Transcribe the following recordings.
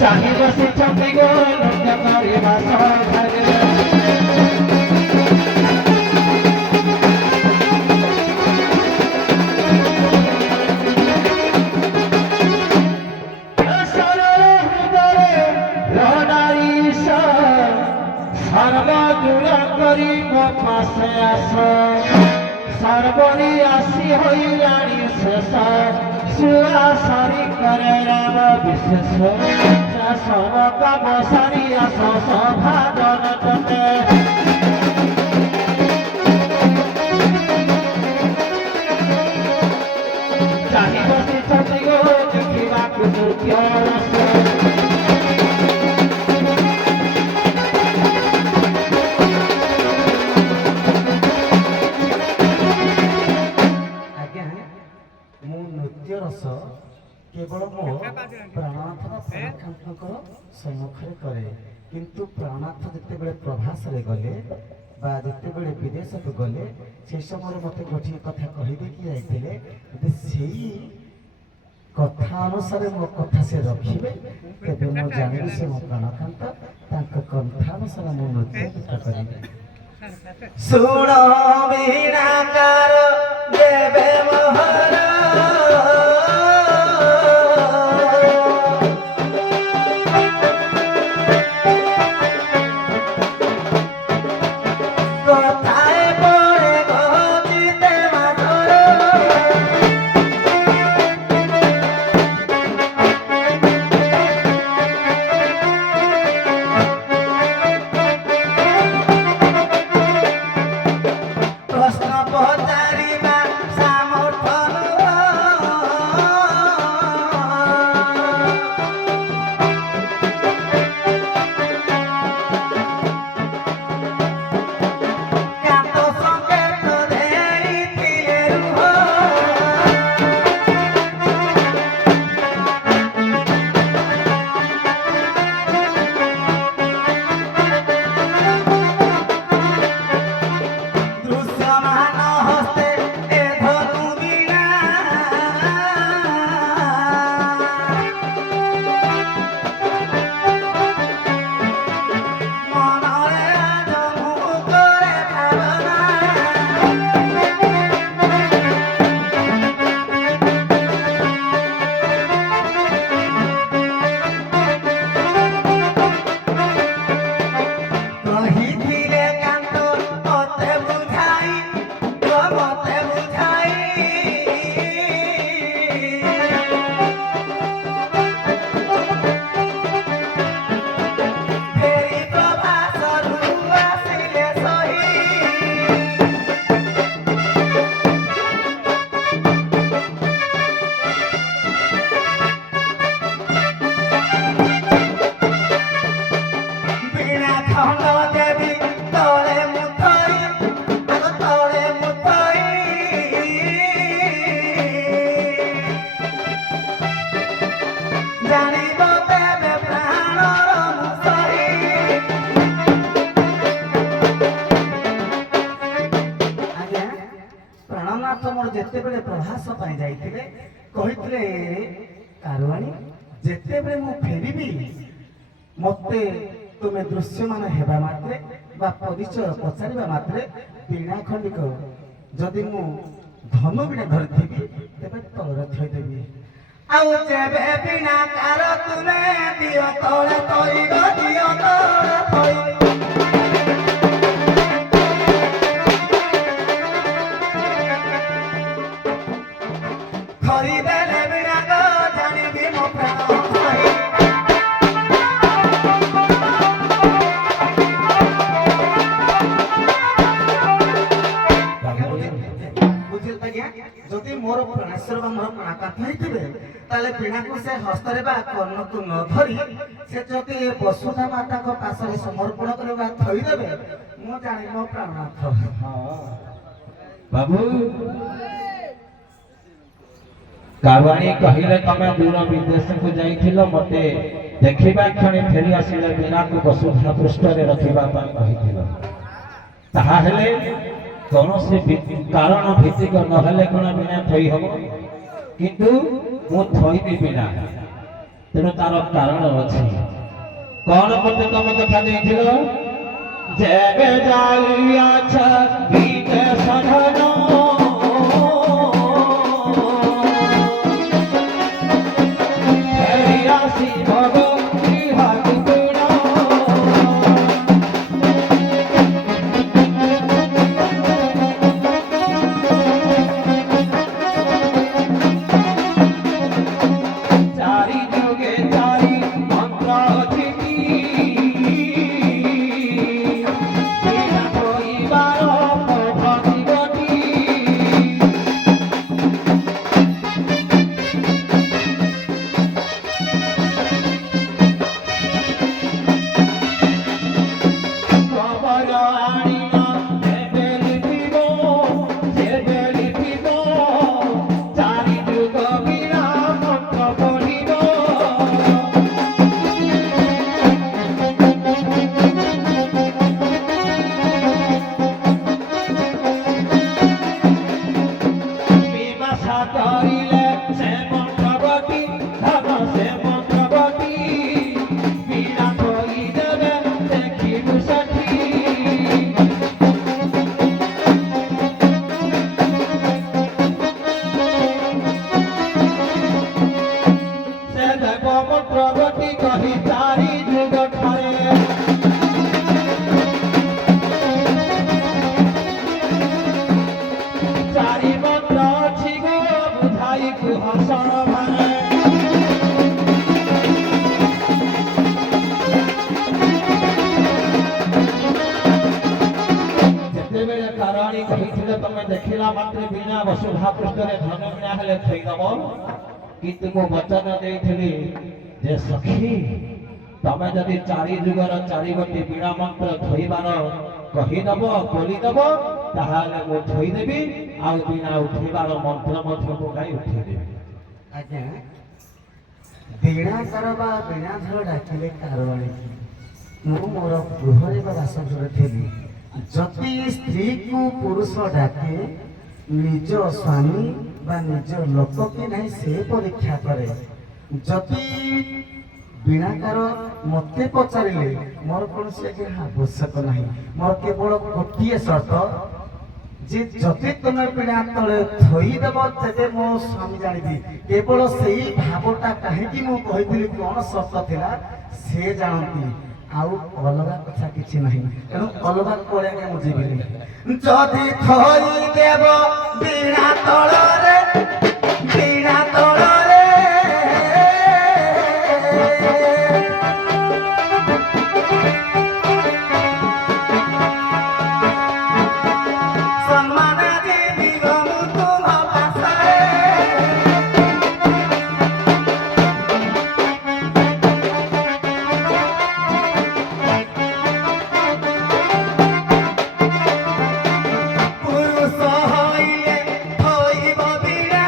चाहे बसे चंपी गो नृत्य करिबा सौभाग्य पासे आस सर्वरी आसी होइलाणी शेष सुआ सारी करे राम विशेष सब काम सारी आस सभा जनते चाहि बसी छति गो देखिबा नृत्य रस केवल मो प्राणनाथ प्राणकांतर सम्मुखें करे किंतु प्राणनाथ जिते बड़े प्रभास रे गले बा जिते बड़े विदेश को गले से समय मत गोटे कथा कहीदे कि जाइए से कथा अनुसार मो कथा से रखिबे तेबे मो जानिबी से मो प्राणकांत तांको कथा अनुसार मो नृत्य गीत करिबे सुनो वीणाकार देवे मोहरा जेते बेले प्रभास पाई जाइतिले कहितले कारवाणी जेते बेले मु फेरिबी मते तुमे दृश्यमान हेबा मात्रे बा परिचय पचारिबा मात्रे बीणा खंडिक जदि मु धनु बीणा धरिथिबी तेबे तळरे थई देबी आउ जेबे बीणा कार तुमे दियो तळे तई गो दियो तळे तई मोर प्राणेश्वर मोर प्राणकांत होते बीणा को से हस्तरे कर्ण को न धरी से जदि वसुधा माता को पासरे समर्पण करबा थईदेबे मु जानि मो प्राणनाथ बाबू कारवाणी कहिले तमे दूर विदेश को जाइथिलो मते देखिबा क्षणी फेरी आसिले बीणा को वसुधा पृष्ठ रे रखिबा पई कहिथिलो ତାହା ହେଲେ କୌଣସି କାରଣ ଭିତ୍ତିକ ନହେଲେ କ'ଣ ବିନା ଥୋଇ ହବ? କିନ୍ତୁ ମୁଁ ଥୋଇବି ବିନା, ତେଣୁ ତାର କାରଣ ଅଛି। କଣ ମତେ ତମେ କଥା ଦେଇଥିଲ? ଯେବେ ଯାଇଅଛ ବିଦେଶ ଧନ ଫେରି ଆସିବ ଗୃହକୁ ପୁଣ। ଚାରି ଯୁগে ଚାରି ମନ୍ତ୍ର ଅଛି, ବିନା ଥୋଇବାର ପଦ୍ଧତି ଗତି। ଖବର ଆଣିଲ ଯେବେ ଲିଖିବ, ଯେବେ ଲିଖିବ, ଚାରି ଯୁଗ ବିନା ମନ୍ତ୍ର ପଢ଼ିବ। মীমাংসা করিলে সে মন্ত্রবতী, ধন সে মন্ত্রবতী, বিনা থই দেবে দেখিবু সখী। সে দেব মন্ত্রবতী কহি চারি যুগ ঠারে। চারি মন্ত্র ଅଛି গো বুঝাই কুহ সভারে। ଯେତେବେଳେ କାରଣୀ କହିଥିଲେ ତମେ ଦେଖିଲା ମାତ୍ରେ ବିନା ବସୁଧା ପୃଷ୍ଠରେ ଧନ ବିନା ହେଲେ ଥୋଇଦବ, କିନ୍ତୁ ମୁଁ ବଚନ ଦେଇଥିଲି ଯେ ସଖୀ ତମେ ଯଦି ଚାରି ଯୁଗର ଚାରି ଗୋଟି ବିଣା ମନ୍ତ୍ର ଥୋଇବାର କହିଦବ ବୋଲିଦବ, ତାହେଲେ ମୁଁ ଥୋଇଦେବି, ଆଉ ବିନା ଉଠେଇବାର ମନ୍ତ୍ର ମଧ୍ୟ ପକାଇ ଉଠେଇଦେବି। ଆଜ୍ଞା, ବୀଣାକାର ବା ବୀଣାଧର ଡାକିଲେ କାରଣୀ। ମୁଁ ମୋର ଗୃହରେ ବା ବାସଗୃହରେ ଥିଲି। ଯଦି ସ୍ତ୍ରୀକୁ ପୁରୁଷ ଡାକେ, ନିଜ ସ୍ୱାମୀ ବା ନିଜ ଲୋକ କି ନାହିଁ ସେ ପରୀକ୍ଷା କରେ। ଯଦି ବୀଣାକାର ମତେ ପଚାରିଲେ ମୋର କୌଣସି ଆବଶ୍ୟକ ନାହିଁ, ମୋର କେବଳ ଗୋଟିଏ ସର୍ତ୍ତ ଯେ ଯଦି ତମେ ବୀଣା ତଳେ ଥୋଇଦେବ ତେବେ ମୋ ସ୍ୱାମୀ ଜାଣିବି। କେବଳ ସେଇ ଭାବଟା କାହିଁକି ମୁଁ କହିଥିଲି, କଣ ସର୍ତ୍ତ ଥିଲା ସେ ଜାଣନ୍ତି, ଆଉ ଅଲଗା କଥା କିଛି ନାହିଁ। ତେଣୁ ଅଲଗା କୁଆଡ଼େ ଆଜ୍ଞା ମୁଁ ଯିବିନି। ଯଦି ଥୋଇଦେବ ବୀଣା ତଳରେ, ବୀଣା ତଳରେ ସମ୍ମାନ ଦେବି ମୁଁ ତୁମ ପାଶରେ। ପୁରୁଷ ହୋଇଲେ ଥୋଇବ ବୀଣା,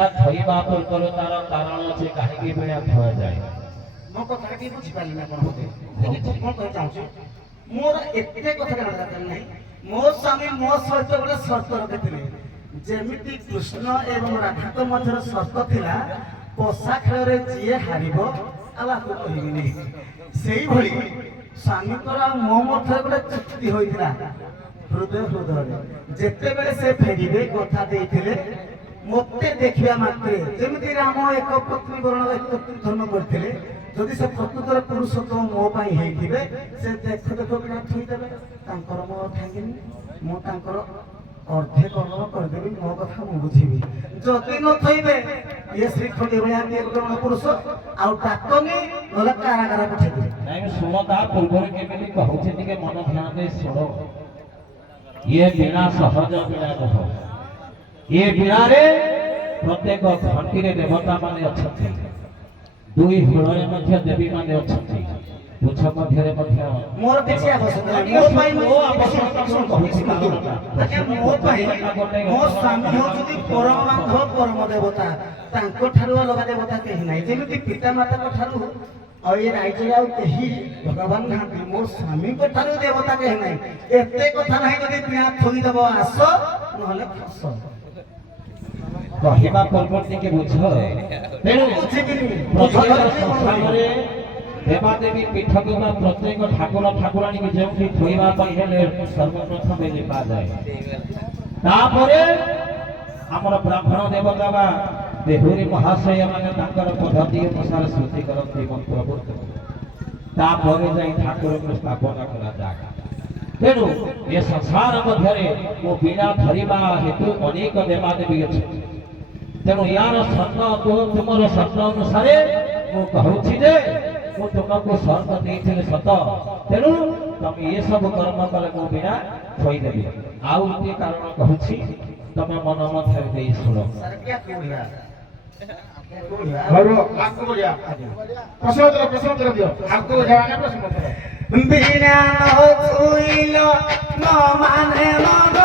ବୀଣା ଥୋଇବା ପୂର୍ବରୁ ତାର କାରଣ ଅଛି କାହିଁକି ବୀଣା ଥୁଆଯାଏ। ମୋ କଥାଟା ଟିକେ ବୁଝିପାରିଲି ଆପଣ ମତେ କଣ କହିବାକୁ ଚାହୁଁଛୁ? ମୋର ଏତେ କଥା ଜାଣିବା ଦରକାର ନାହିଁ। ମୋ ସ୍ୱାମୀ ମୋ ସହିତ ଗୋଟେ ସର୍ତ୍ତ ରଖିଥିଲେ, ଯେମିତି କୃଷ୍ଣ ଏବଂ ରାଧାଙ୍କ ମଧ୍ୟରେ ସର୍ତ୍ତ ଥିଲା ପଶା ଖେଳରେ ଯିଏ ହାରିବ ଆଉ ଆକୁ କହିବିନି, ସେଇଭଳି ସ୍ୱାମୀଙ୍କର ଆଉ ମୋ ମଧ୍ୟରେ ଗୋଟେ ଚୁକ୍ତି ହୋଇଥିଲା ହୃଦୟ ହୃଦୟରେ। ଯେତେବେଳେ ସେ ଫେରିବେ କଥା ଦେଇଥିଲେ ମୋତେ ଦେଖିବା ମାତ୍ରେ ଯେମିତି ରାମ ଏକ ପତ୍ନୀ ବରଣ ଏକ ପତ୍ନୀ ଧର୍ମ କରିଥିଲେ, ଯଦି ସେ ପ୍ରକୃତରେ ପୁରୁଷୋତ୍ତମ ମୋ ପାଇଁ ହେଇଥିବେ ସେ ଦେଖୁ ଦେଖୁ ବିନା ଥୋଇଦେବେ, ତାଙ୍କର ମୋ ଠାଙ୍ଗିନି, ମୁଁ ତାଙ୍କର ଅର୍ଧେ କର୍ମ କରିଦେବି, ମୋ କଥା ମୁଁ ବୁଝିବି। ଯଦି ନ ଥୋଇବେ ଇଏ ଶ୍ରୀଖଣ୍ଡି ଭଳିଆ କିଏ ଗୋଟେ ପୁରୁଷ ଆଉ ଡାକନି ନହେଲେ କାରାଗାର ପଠେଇଦେବେ। ନାଇଁ ଶୁଣ, ତା ପୂର୍ବରୁ କେମିତି କହୁଛି ଟିକେ ମନ ଧ୍ୟାନ ଦେଇ ଶୁଣ। ଇଏ ବୀଣା ସହଜ ବୀଣା ନୁହଁ। ଏ ବୀଣାରେ ପ୍ରତ୍ୟେକ ଘଣ୍ଟିରେ ଦେବତା ମାନେ ଅଛନ୍ତି, ଦୁଇ ହୁଳରେ ମଧ୍ୟ ଦେବୀ ମାନେ ଅଛନ୍ତି, ପୁଛ ମଧ୍ୟରେ ମଧ୍ୟ। ମୋର କିଛି ଆବଶ୍ୟକତା ନାହିଁ, ମୋ ପାଇଁ ମୋ ଆବଶ୍ୟକତା ମୁଁ କହୁଛି କାରଣଟା। ଆଜ୍ଞା ମୋ ପାଇଁ ମୋ ସ୍ୱାମୀ ହେଉଛନ୍ତି ପରମ ବାନ୍ଧବ ପରମ ଦେବତା, ତାଙ୍କ ଠାରୁ ଅଲଗା ଦେବତା କେହି ନାହିଁ। ଯେମିତି ପିତା ମାତାଙ୍କ ଠାରୁ ଆଉ ଏ ରାଜ୍ୟରେ ଆଉ କେହି ଭଗବାନ ନାହାନ୍ତି, ମୋ ସ୍ୱାମୀଙ୍କ ଠାରୁ ଦେବତା କେହି ନାହିଁ। ଏତେ କଥା ନାହିଁ, ଯଦି ପିଣା ଥୋଇଦେବ ଆସ ନହେଲେ ଫସ। କହିବା ପୂର୍ବରୁ ଟିକେ ବୁଝ। ତେଣୁ ପ୍ରତ୍ୟେକ ସଂସାରରେ ଦେବାଦେବୀ ପୀଠକୁ ବା ପ୍ରତ୍ୟେକ ଠାକୁର ଠାକୁରାଣୀକୁ ଯେଉଁଠି ଥୋଇବା ପାଇଁ ହେଲେ ସର୍ବପ୍ରଥମେ ଲିପାଯାଏ। ତାପରେ ଆମର ବ୍ରାହ୍ମଣ ଦେବତା ବା ଦେହୁରୀ ମହାଶୟ ମାନେ ତାଙ୍କର ପଦ୍ଧତି ଅନୁସାରେ ସୃଷ୍ଟି କରନ୍ତି ମନ୍ତ୍ରକୁ, ତାପରେ ଯାଇ ଠାକୁରଙ୍କୁ ସ୍ଥାପନ କରାଯାଏ। ତେଣୁ ଏ ସଂସାର ମଧ୍ୟରେ ମୁଁ ବୀଣା ଧରିବା ହେତୁ ଅନେକ ଦେବାଦେବୀ ଅଛନ୍ତି। ତେଣୁ ୟାର ସର୍ତ୍ତ ତୁମର ସର୍ତ୍ତ ଅନୁସାରେ ମୁଁ କହୁଛି ଯେ ମୁଁ ତୁମକୁ ସର୍ତ୍ତ ଦେଇଥିଲି ସତ, ତେଣୁ ତମେ ଏସବୁ କର୍ମ କଲେ ମୁଁ ବୀଣା ଥୋଇଦେବି। ଆଉ ଗୋଟିଏ କାରଣ କହୁଛି, ତମେ ମନ ମଧ୍ୟରେ ଦେଇ ଶୁଣ। ବିନା ଛୁଇଲ ନ ମାନେ ମନ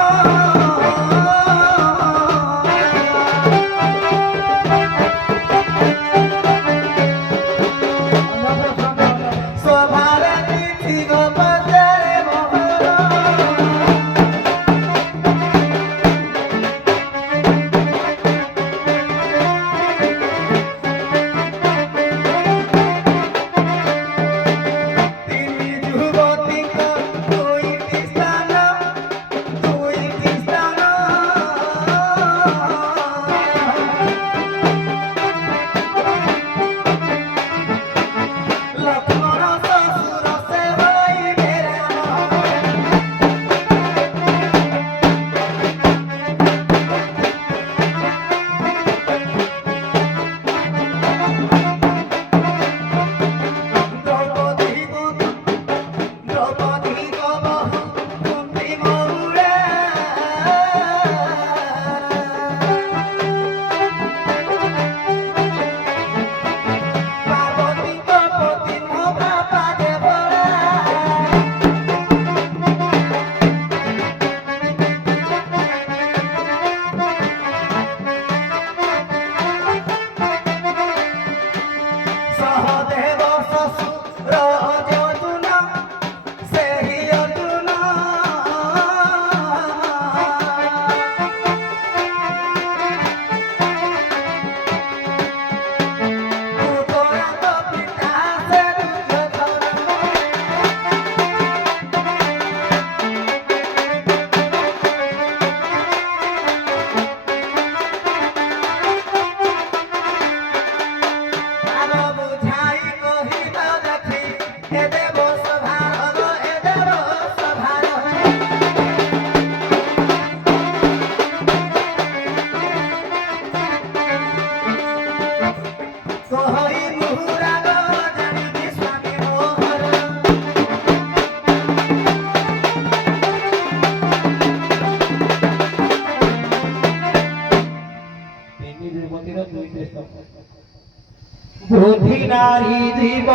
বুদ্ধি নারী জীব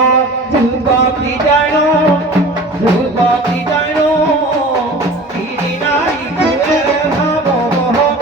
যুবতী জানো, যুবতী জানো, তিরি নারী কুয়ে ভাব মোহন।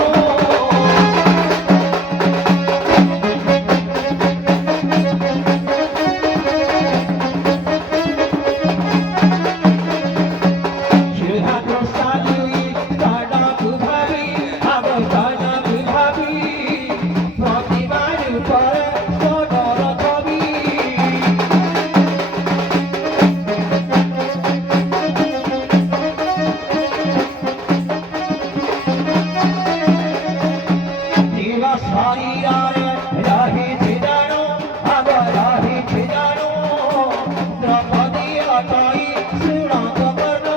ବାହିରାରେ ରହିଛି ଜାଣୁ ଆଗ ରହିଛି ଜାଣୁ ଦ୍ରୌପଦୀ ଅଟଇ ଶୁଣ କର୍ଣ୍ଣ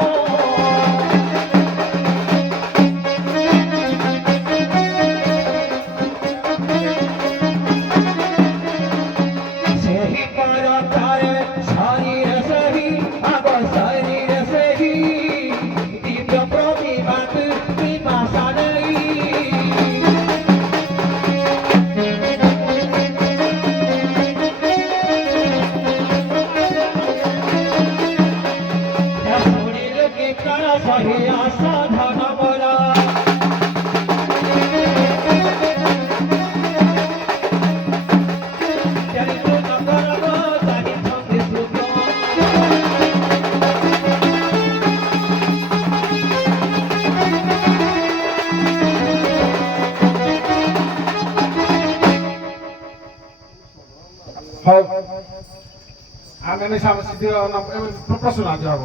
ସେହି ପରତାରେ ଶରୀର ସେହି ଆଗ ଶରୀର ସେହି ଦିବ୍ୟ ପ୍ରତିବାଦ ବିମାଶା ନେଇ ଶୁଣିଲେ କି ପ୍ରାଣ ସହି ଆଶା ଧନ ମରା ଚରିତ୍ର ନଗର ଚାହିଁଛନ୍ତି ସୁଖ ହଉ ଆମେ ମିଶାମ ସିଦ୍ଧି ପ୍ରଶ୍ନ ଆଜି ହବ